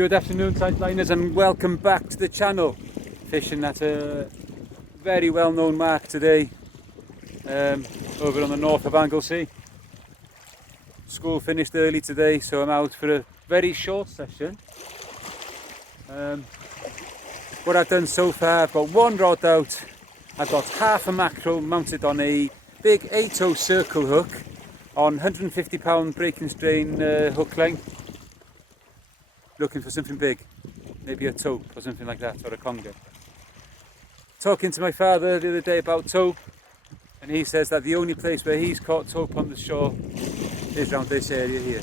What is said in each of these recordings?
Good afternoon, sideliners, and welcome back to the channel. Fishing at a very well-known mark today, over on the north of Anglesey. School finished early today, so I'm out for a very short session. What I've done so far, I've got one rod out. I've got half a mackerel mounted on a big 8/0 circle hook on 150 pound breaking strain hook length. Looking for something big, maybe a tope or something like that, or a conger. Talking to my father the other day about tope, and he says that the only place where he's caught tope on the shore is around this area here.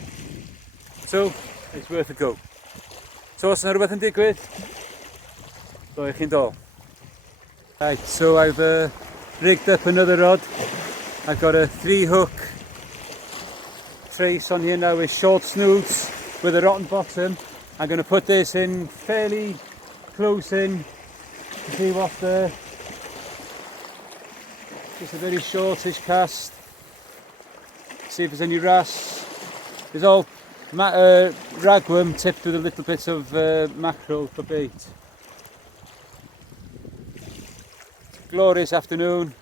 So it's worth a go. So os yna rhywbeth yn digwydd, doi chi'n dol. Right, so I've rigged up another rod. I've got a 3-hook trace on here now with short snoods with a rotten bottom. I'm going to put this in fairly close in to see what's there. Just a very shortish cast. See if there's any wrasse. There's all ragworm tipped with a little bit of mackerel for bait. Glorious afternoon.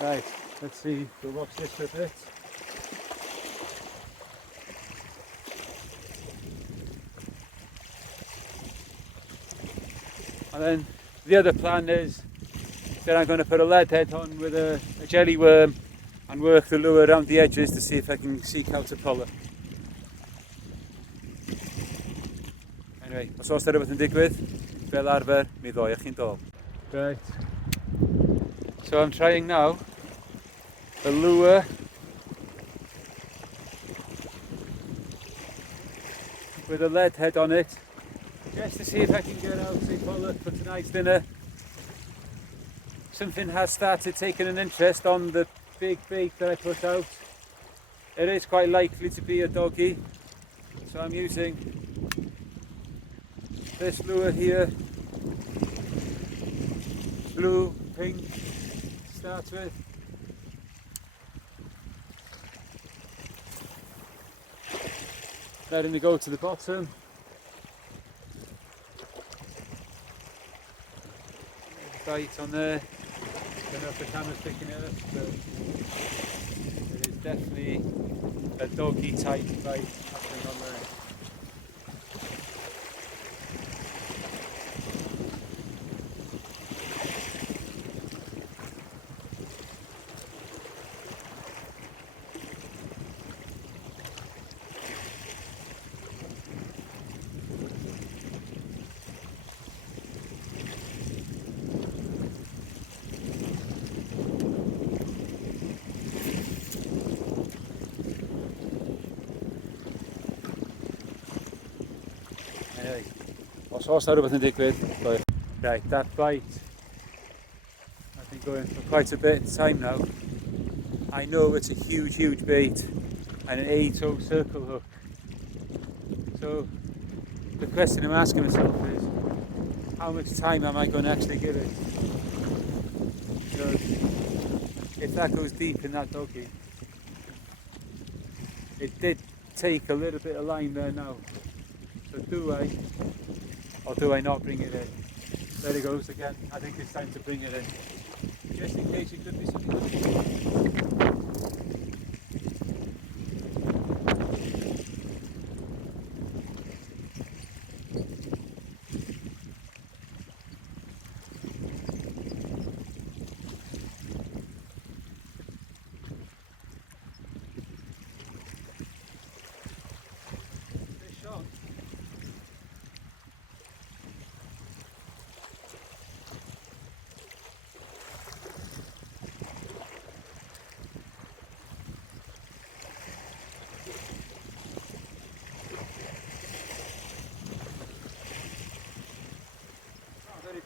Right, let's see, we'll watch this for a bit. And then the other plan is that I'm going to put a lead head on with a jelly worm and work the lure around the edges to see if I can seek out a puller. Anyway, os oes there rhywbeth yn digwydd, fel arfer, mi ddoi a chi'n dol. Right. So I'm trying now the lure with a lead head on it, just to see if I can get out a puller for tonight's dinner. Something has started taking an interest on the big bait that I put out. It is quite likely to be a doggy, so I'm using this lure here, blue, pink to start with. Letting it go to the bottom. Bite on there. Don't know if the camera's picking it up, but it is definitely a doggy type bite happening on there. Anyway, os oes there rhywbeth yn digwydd, right, that bite, I've been going for quite a bit of time now. I know it's a huge bait and an 8/0 circle hook. So the question I'm asking myself is, how much time am I going to actually give it? Because if that goes deep in that doggy, it did take a little bit of line there now. So do I, or do I not bring it in? There it goes again. I think it's time to bring it in. Just in case it could be something else.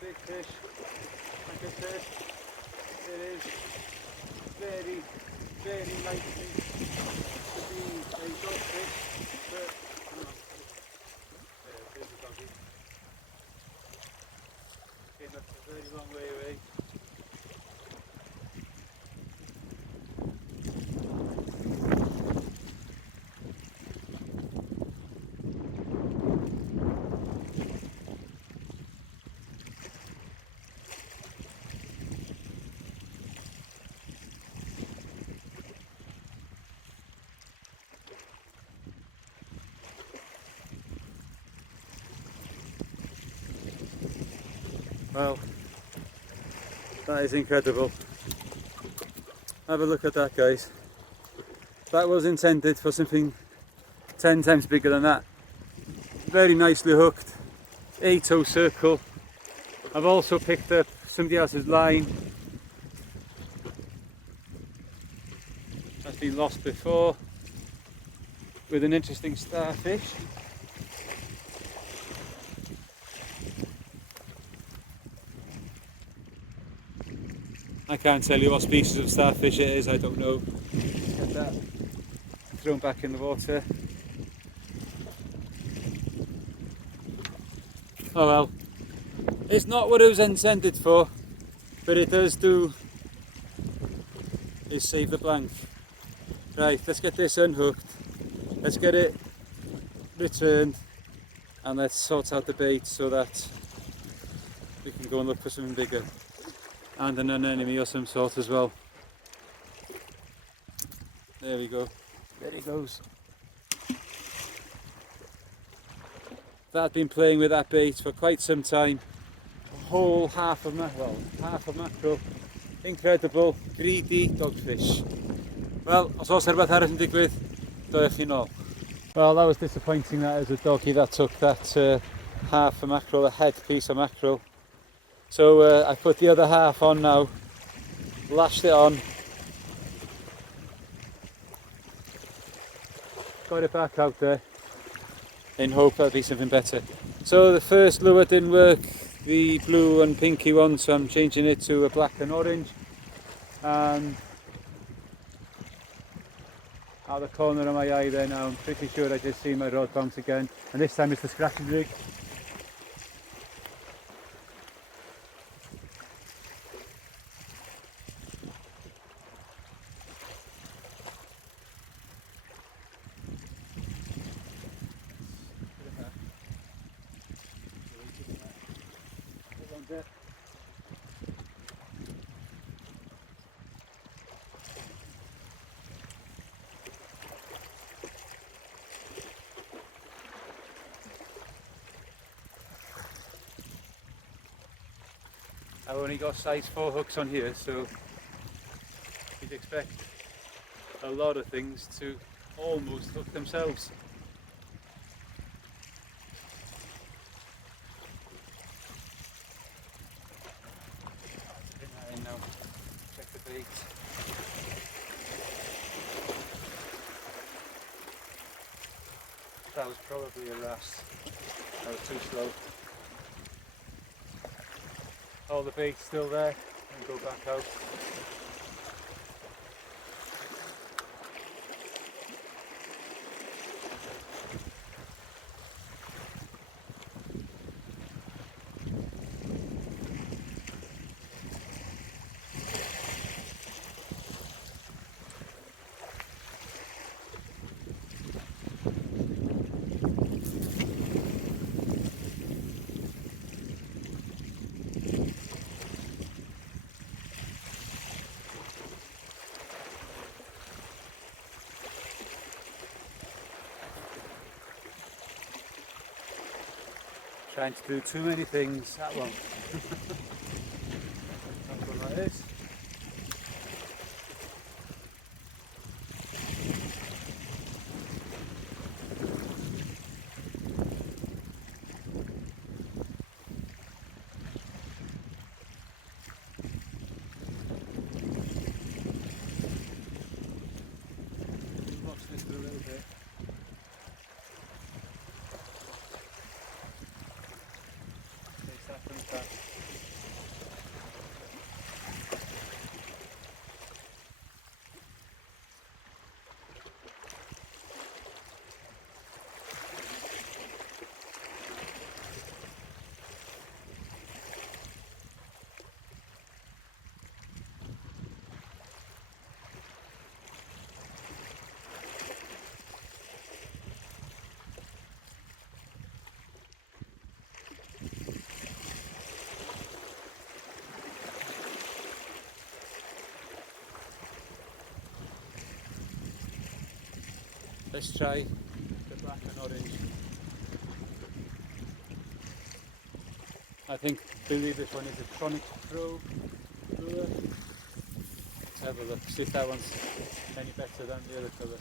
Big fish, like I said, it is very likely to be a dogfish, but there's a doggy. Came up a very long way away. Well, that is incredible. Have a look at that, guys. That was intended for something 10 times bigger than that. Very nicely hooked, 8-0 circle. I've also picked up somebody else's line that's been lost before with an interesting starfish. I can't tell you what species of starfish it is, I don't know. Get that thrown back in the water. Oh well, it's not what it was intended for, but it does do is save the blank. Right, let's get this unhooked, let's get it returned, and let's sort out the bait so that we can go and look for something bigger and an anemone or some sort as well. There we go, there he goes. I've been playing with that bait for quite some time. A whole half of mackerel. Incredible, greedy dogfish. Well, os oes rhywbeth arall yn digwydd, doewch chi nôl. Well, that was disappointing. That as a doggy that took that half of mackerel, a head piece of mackerel. So I put the other half on now, lashed it on, got it back out there in hope that'll be something better. So the first lure didn't work, the blue and pinky one, so I'm changing it to a black and orange. And out the corner of my eye there now, I'm pretty sure I just see my rod bounce again, and this time it's the scratching rig. I've only got size 4 hooks on here, so you'd expect a lot of things to almost hook themselves. Spin that in now, check the bait. That was probably a wrasse. That was too slow. All the bait's still there, and go back out. Trying to do too many things at once. That's what that is. Watch this for a little bit. Let's try the black and orange. I believe this one is a Tronic Pro lure. Let's have a look, see if that one's any better than the other colour.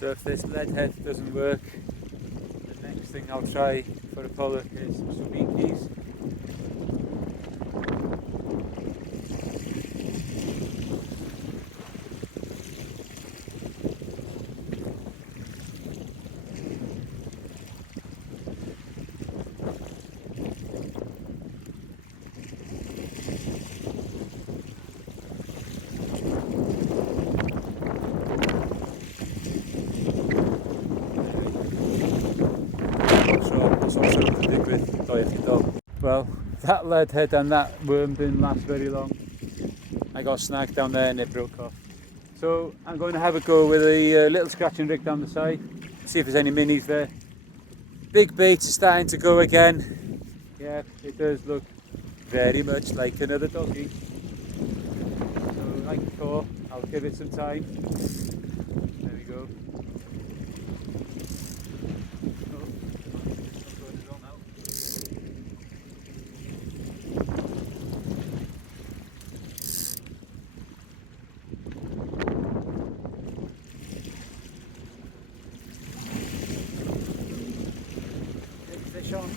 So if this lead head doesn't work, the next thing I'll try for a pollock is some subikis. Well, that lead head and that worm didn't last very long. I got snagged down there and it broke off. So I'm going to have a go with a little scratching rig down the side, see if there's any minis there. Big baits are starting to go again. Yeah, it does look very much like another doggy. So like before, I'll give it some time. There we go. Fish on.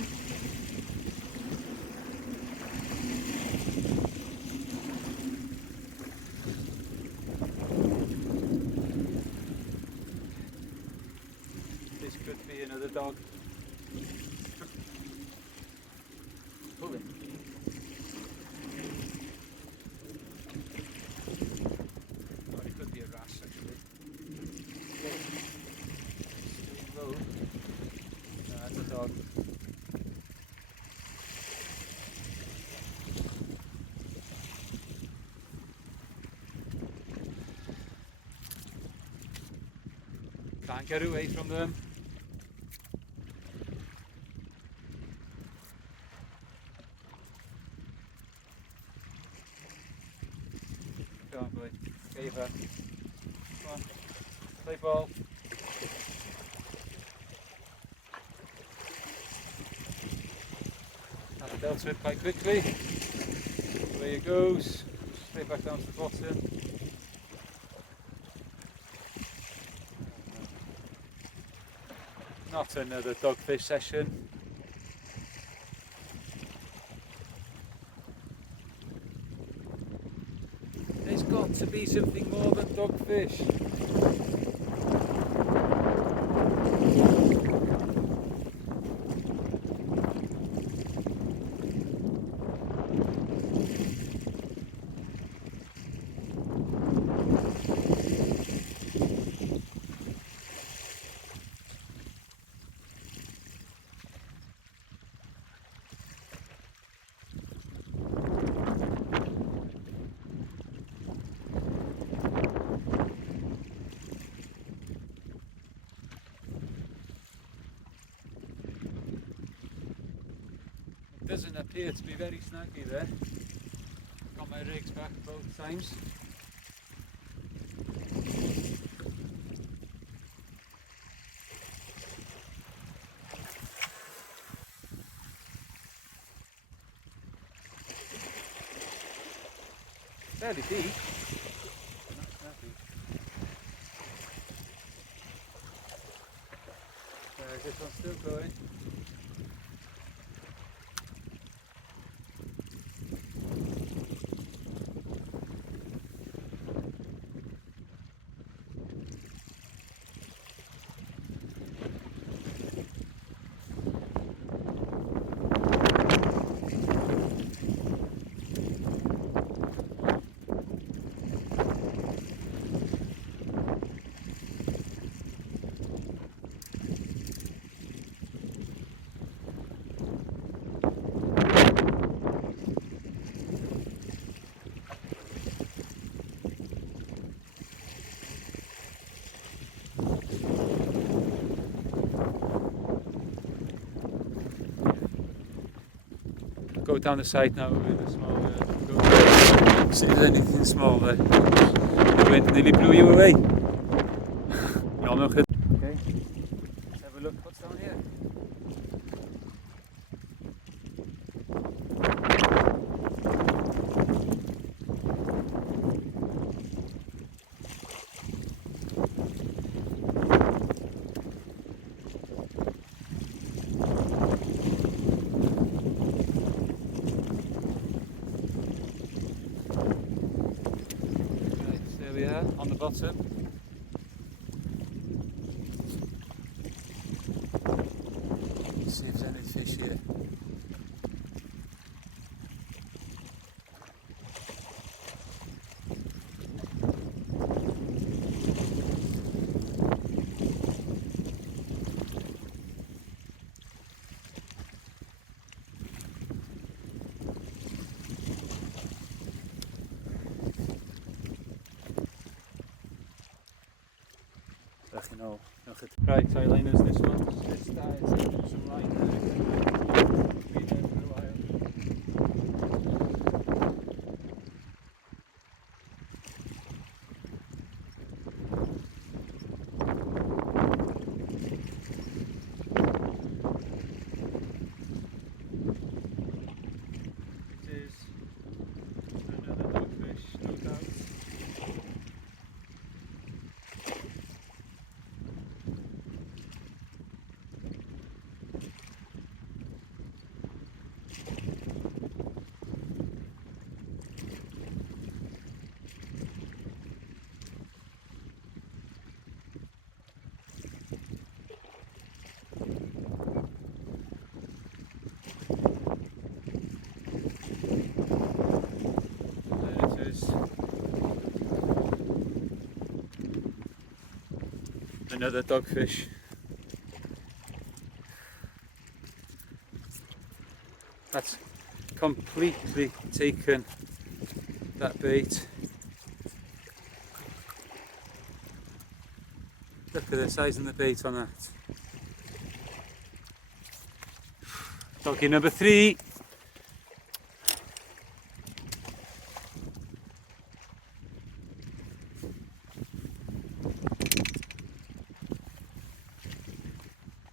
This could be another dog. Pull it. Or it could be a wrasse actually. Low. No, that's a dog. Can't get away from them. Come on, boy. Get your back. Come on. Play ball. I've dealt with it quite quickly. Away it goes. Straight back down to the bottom. Not another dogfish session. There's got to be something more than dogfish. Doesn't appear to be very snaggy there. Got my rigs back both times. Fairly deep. This one's still going. Go down the side now with a small go. See if there's anything small there. The wind nearly blew you away. You all know it. Okay, let's have a look what's down here. We are on the bottom. Let's see if there's any fish here. No, right, eyeliners this one. Let's start some line there. Been there for a while. It is another dogfish, no doubt. Another dogfish. That's completely taken that bait. Look at the size of the bait on that. Doggy number 3.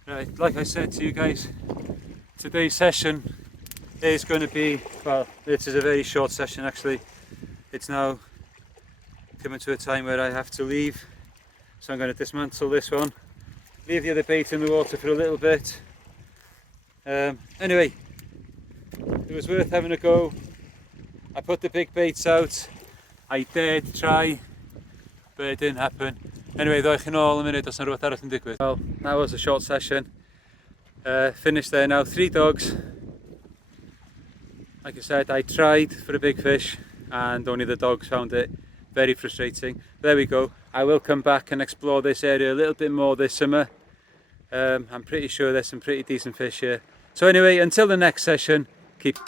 Right, like I said to you guys, today's session is going to be, well, this is a very short session actually. It's now coming to a time where I have to leave, so I'm going to dismantle this one, leave the other bait in the water for a little bit. Anyway, it was worth having a go. I put the big baits out, I dared try, but it didn't happen. Anyway, ddoi chi'n ôl yn munud os yna rhywbeth arall yn digwydd. Well, that was a short session. Finished there now, 3 dogs. Like I said, I tried for a big fish and only the dogs found it very frustrating. There we go. I will come back and explore this area a little bit more this summer. I'm pretty sure there's some pretty decent fish here. So anyway, until the next session, keep